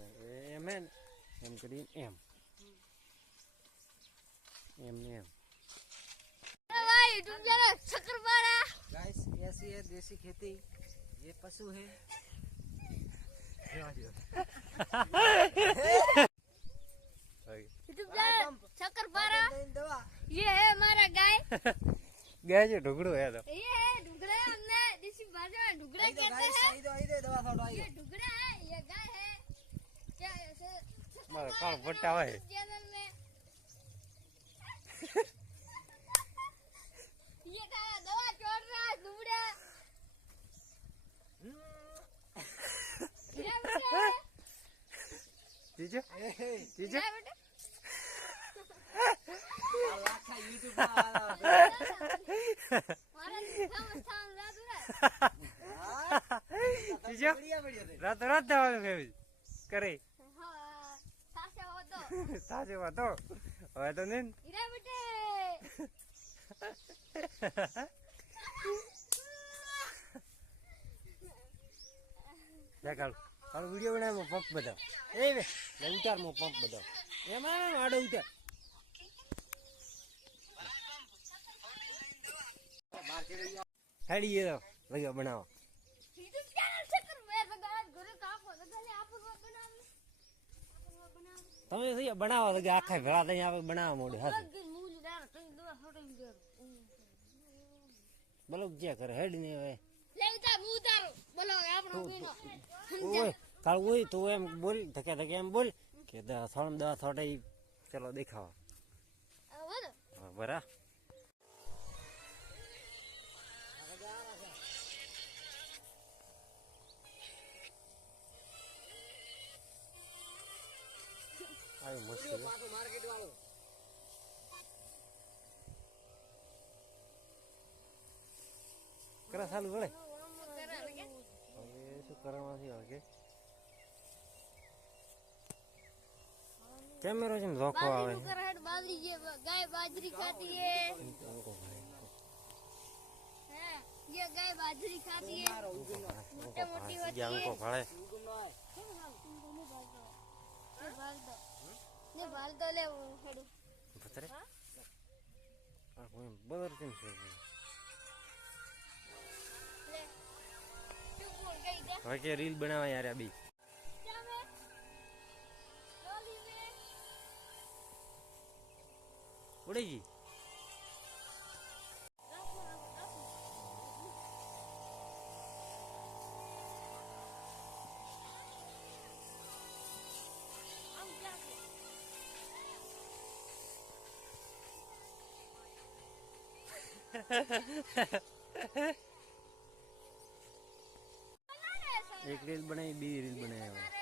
એમ હે ને એમ કરીને એમ એમ ને એમ भाई तुम जरा शक्करपारा गाइस ऐसी है देसी खेती ये पशु है तुम जरा शक्करपारा दवा ये है हमारा गाय ગયા છે ઢોકળું હે તો ये है ढुगड़ा हमने देसी भाषा में ढुगड़ा आई दो कहते गाइस हैं અમારે કાળ ભટ્ટા હોય જીજો? જીજો? રાતો રાત જવાનું કરે. સાચી વાતો. હવે તો નહીં દેખાડ. હવે વીડિયો બનાવ્યો પંપ બધા. એ ને ઉતાર મો પંપ બધા. એમાં આડો ઉતાર. હેડી એ લઈ બનાવો. તમે શું બનાવો તો કે આખા ભેળા થઈ આપણે બનાવવા મોડે હાથ બોલો જે કરે હેડ ને હવે. ઓય કાળ ઓય તું એમ બોલ ધકે ધકે એમ બોલ કે દસ ઈ ચલો દેખાવા. બરા. મસ્ત માર્કેટ કરા સાલું વળે હવે શું કરવાથી હળગે કેમેરો છે ધોખો આવે. ગાય બાજરી ખાતી હે. ગાય બાજરી ખાતી મોટી મોટી હોતી હે నీ వాళ్ళతో లేవు హెడు బతరే ఆ పోయి బదర్ తిని చూడు ઓકે રીલ બનાવા યાર આ બી ઉડી ગઈ એક રીલ બનાવી બી રીલ બનાવી